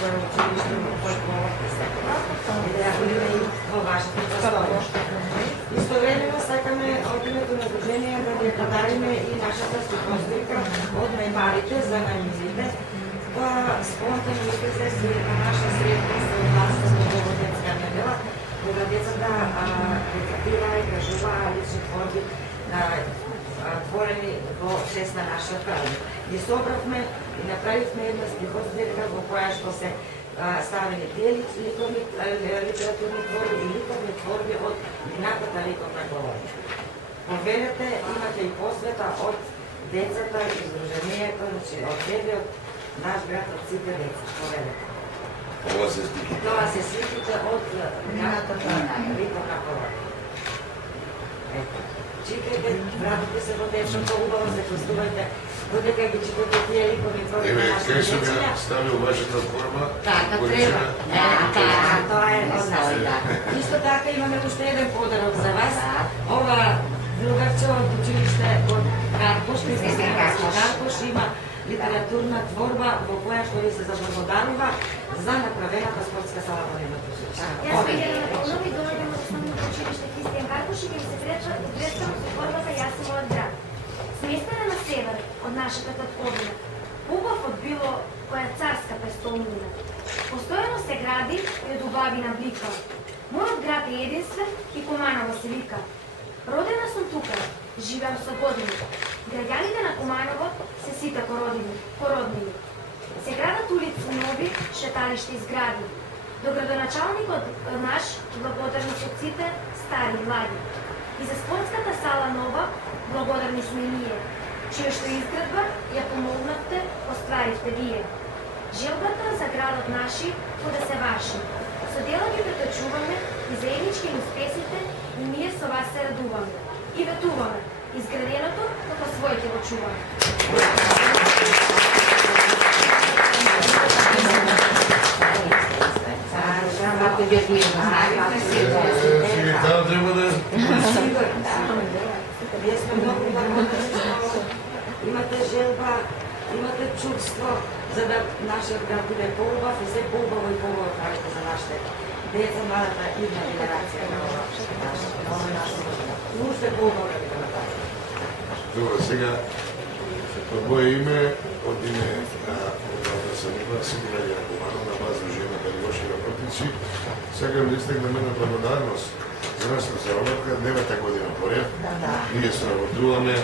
кое училиште во кој помогте се. И да ја ходиме и во вашите простори. Истовремено сакаме од името на Сдружение да ви подариме и нашата супоздрика од најмалите за најмилите. Спонтано се наша средба се одласта во оваа детска недела, кога децата рецитира и кажуваа лични творби творени во чест на нашиот празник. Ги собравме и направивме една стихозбирка во која што се ставени тие ликовни литературни творби и ликовни творби од минатата ликовна колонија. Повелете, имате и посвета од децата и Сдруженијето, значи од тебе, од наш град, од сите деца. Повелете. Ова се стихи. Тоа се стихите од минатата ликовна колонија. Читайте, вратите се во дечното, убаво се крстувајте, додека ги читате тие ликовни творби на нашите Кај сум деција. ја ставил вашата форма? Така, треба. Тоа е од нас. Исто така имаме уште еден подарок за вас. Ова другарче од училиште од Карпош, Карпош има литературна творба во која што ви се заблагодарува за направената спортска сала во Нематушевич. Јас сум Елена Павлова и доаѓам од основното училиште Христијан Карпош и ќе ви се представам со творбата Јас сум мојот град. Сместена на север од нашата татковина, убав од било која царска престолнина. Постојано се гради и од убавина блика. Мојот град е единствен и Куманово се вика. Родена сум тука, живеам со години. Граѓаните на Куманово се сите породнини. Се градат улици нови, шеталиште и згради. До градоначалникот наш благодарни со сите стари и млади. И за спортската сала нова благодарни сме ние, чија што изградба ја помогнавте, остваривте вие. Желбата за градот наши да се ваши. Со дела ги преточуваме и заеднички успесите и ние со вас се радуваме. И ветуваме, изграденото како своите го чуваме. Таа треба да Вие сме многу благодарни што имате желба, имате чувство за да нашиот град биде поубав и се поубаво и поубаво правите за нашите деца, младата идна генерација на ова наше држава. Уште поубаво да биде направите. Добро, сега од моје име, од име на Локалната самоуправа, сите граѓани на Куманово, на вас Сдружение педагошки работници, сакам да истакнам една благодарност за нашата заработка, девета година поред. Ние сработуваме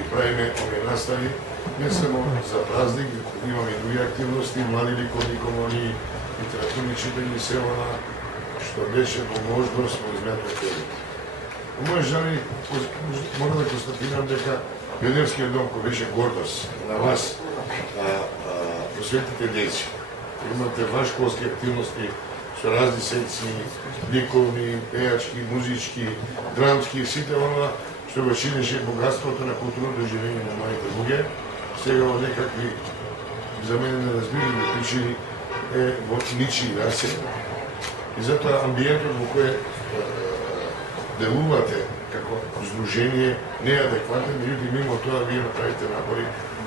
и правиме овие настави, не само за празник, имаме и други активности, млади ликовни колонии, литературни читања, се она што беше во можност во измената период. Во моје жали, мора да констатирам дека Пионерскиот дом кој беше гордост на вас, просветите деци. Имате ваш школски активности со разни секции, ликовни, пејачки, музички, драмски, сите онова што го чинеше богатството на културното живење на моите луѓе, сега во некакви за мене неразбирливи причини е во ничии расе. И затоа амбиентот во кој делувате како здружение не е адекватен, меѓутоа мимо тоа вие направите напори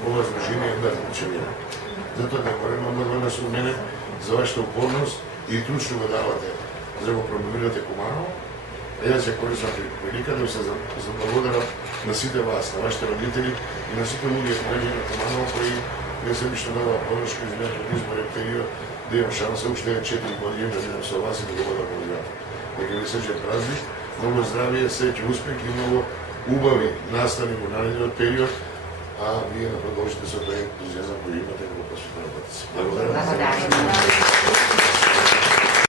ова здружение да функционира. Затоа да горема благодарна сум мене за вашата упорност и труд што го давате за да го промовирате Куманово. Јас ја користам прилика да се заблагодарам на сите вас, на вашите родители и на сите луѓе граѓани на Куманово кои не се виште дава поддршка измејат од изборен период да имам шанса уште 4 години да бидам со вас и да го водам полигата. Дека ви сечен празник, многу здравие, среќа, успех и многу убави настани во наредниот период, а вие да продолжите со тој ентузијазам кој имате во посветна работа. Благодарам.